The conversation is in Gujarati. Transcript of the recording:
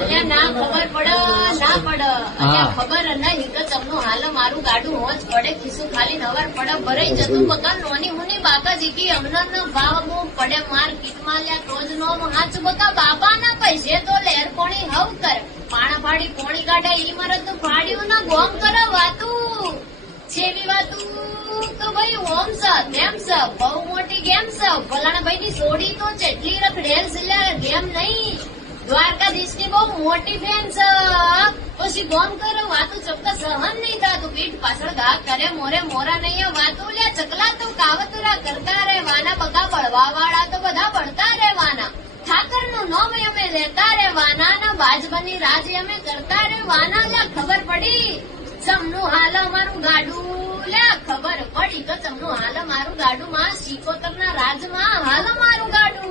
અલ્યા ના ખબર પડે ના પડે અલ્યા ખબર નહીં કે તમને હાલ મારું ગાડું હોજ પડે ખિસ્સું ખાલી નવાર પડે ભરાઈ જતું બકા નોની હુની બાકા જીકી અમને ભાવ બહુ પડે માર્કેટમાં લ્યા રોજ નો હાચ બકા બાપાના પૈસે તો લેર પોણી હવ કરે પાણા ફાડી પોણી કાઢે ઈ મરદ તો ફાડ્યું ના ગોમ કરે વાતું છેવી વાતું તો ભાઈ ઓમ છે તેમ છે બહુ મોટી ગેમ છે ફલાણા ભાઈ ની સોડી તો ચેટલી રખડેલ છે ગેમ નહીં દ્વારકાધીશ ની બહુ મોટી ફેન છે પછી ગોમ કરો વાતું ચોક્કસ સહન નહીં થતું પીઠ પાછળ ઘા કરે મોરે મોરા નહીં વાતું લ્યા ચકલા તો કાવતરા કરતા રહેવાના બગા બળવા વાળા તો બધા બળતા રહેવાના ઠાકર નું નામ અમે લેતા રહેવાના ના બાજબની રાજ અમે કરતા રહેવાના લ્યા ખબર પડી ચમનું હાલ અમારું ગાડું લ્યા ખબર પડી કે ચમનું હાલ મારું ગાડું માં શીકોતર ના રાજમાં હાલ મારું ગાડું